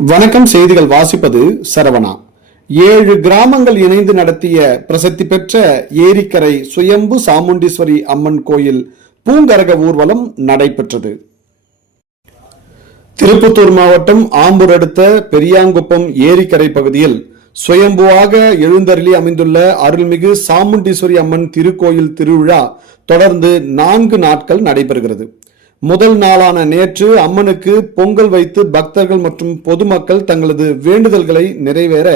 வணக்கம். செய்திகள் வாசிப்பது சரவணா. 7 கிராமங்கள் இணைந்து நடத்திய பிரசித்தி பெற்ற ஏரிக்கரை சுயம்பு சாமுண்டீஸ்வரி அம்மன் கோயில் பூங்கரக ஊர்வலம் நடைபெற்றது. திருப்பத்தூர் மாவட்டம் ஆம்பூர் அடுத்த பெரியாங்குப்பம் ஏரிக்கரை பகுதியில் சுயம்புவாக எழுந்தருளி அமைந்துள்ள அருள்மிகு சாமுண்டீஸ்வரி அம்மன் திருக்கோயில் திருவிழா தொடர்ந்து 4 நாட்கள் நடைபெறுகிறது. முதல் நாளான நேற்று அம்மனுக்கு பொங்கல் வைத்து பக்தர்கள் மற்றும் பொதுமக்கள் தங்களது வேண்டுதல்களை நிறைவேற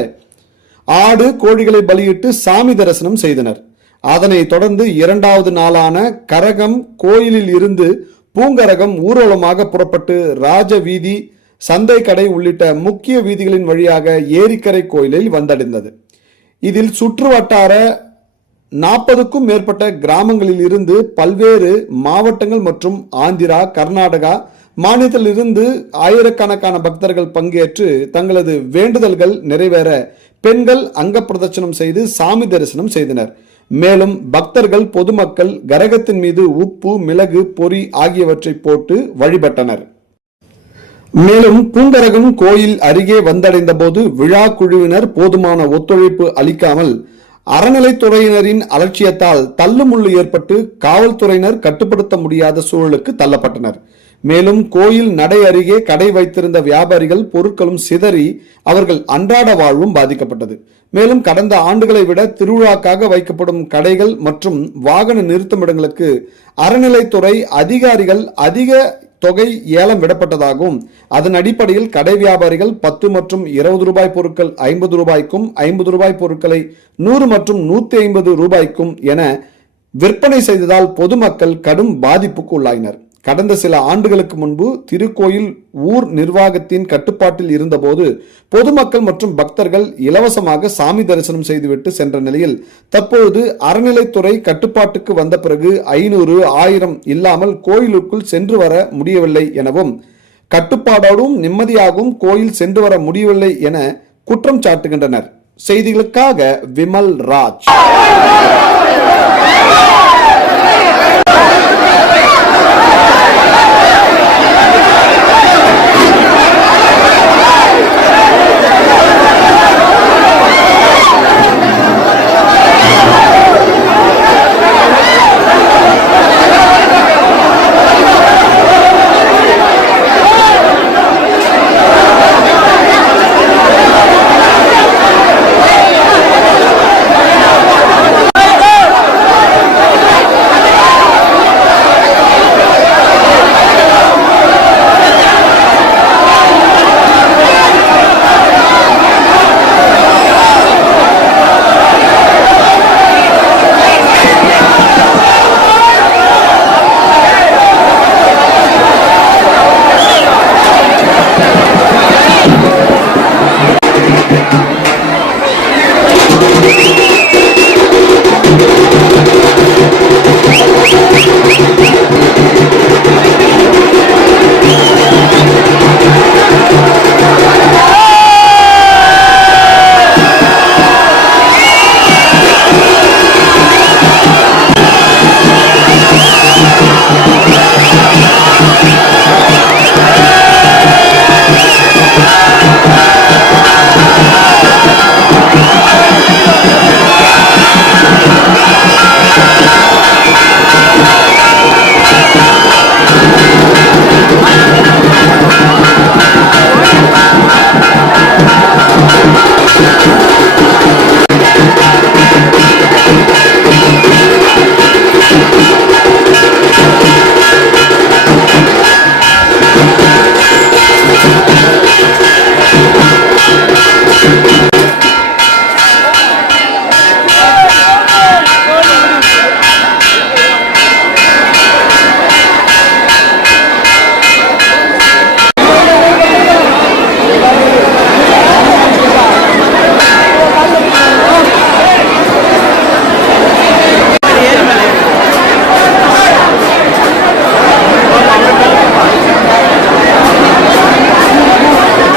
ஆடு கோழிகளை பலியிட்டு சாமி தரிசனம் செய்தனர். அதனைத் தொடர்ந்து 2வது நாளான கரகம் கோயிலில் இருந்து பூங்கரகம் ஊர்வலமாக புறப்பட்டு ராஜ வீதி, சந்தை கடை உள்ளிட்ட முக்கிய வீதிகளின் வழியாக ஏரிக்கரை கோயிலில் வந்தடைந்தது. இதில் சுற்று வட்டார 40க்கும் மேற்பட்ட கிராமங்களில் இருந்து பல்வேறு மாவட்டங்கள் மற்றும் ஆந்திரா, கர்நாடகா மாநிலத்திலிருந்து ஆயிரக்கணக்கான பக்தர்கள் பங்கேற்று தங்களது வேண்டுதல்கள் நிறைவேற பெண்கள் அங்க பிரதட்சணம் செய்து சாமி தரிசனம் செய்தனர். மேலும் பக்தர்கள் பொதுமக்கள் கரகத்தின் மீது உப்பு, மிளகு, பொறி ஆகியவற்றை போட்டு வழிபட்டனர். மேலும் பூங்கரகம் கோயில் அருகே வந்தடைந்த போது விழா குழுவினர் போதுமான ஒத்துழைப்பு அளிக்காமல் அறநிலைத்துறையினரின் அலட்சியத்தால் தள்ளுமுள்ளு ஏற்பட்டு காவல்துறையினர் கட்டுப்படுத்த முடியாத சூழலுக்கு தள்ளப்பட்டனர். மேலும் கோயில் நடை அருகே கடை வைத்திருந்த வியாபாரிகள் பொருட்களும் சிதறி அவர்கள் அன்றாட வாழ்வும் பாதிக்கப்பட்டது. மேலும் கடந்த ஆண்டுகளை விட திருவிழாக்காக வைக்கப்படும் கடைகள் மற்றும் வாகன நிறுத்தமிடங்களுக்கு அறநிலைத்துறை அதிகாரிகள் அதிக தொகை ஏலம் விடப்பட்டதாகவும் அதன் அடிப்படையில் கடை வியாபாரிகள் 10 மற்றும் 20 ரூபாய் பொருட்கள் 50 ரூபாய்க்கும், 50 ரூபாய் பொருட்களை 100 மற்றும் 150 ரூபாய்க்கும் என விற்பனை செய்ததால் பொதுமக்கள் கடும் பாதிப்புக்கு உள்ளாயினர். கடந்த சில ஆண்டுகளுக்கு முன்பு திருக்கோயில் ஊர் நிர்வாகத்தின் கட்டுப்பாட்டில் இருந்தபோது பொதுமக்கள் மற்றும் பக்தர்கள் இலவசமாக சாமி தரிசனம் செய்துவிட்டு சென்ற நிலையில் தற்பொழுது அறநிலைத்துறை கட்டுப்பாட்டுக்கு வந்த பிறகு 500, 1000 இல்லாமல் கோயிலுக்குள் சென்று வர முடியவில்லை எனவும் கட்டுப்பாடோடும் நிம்மதியாகவும் கோயில் சென்று வர முடியவில்லை என குற்றம் சாட்டுகின்றனர். செய்திகளுக்காக விமல் ராஜ்.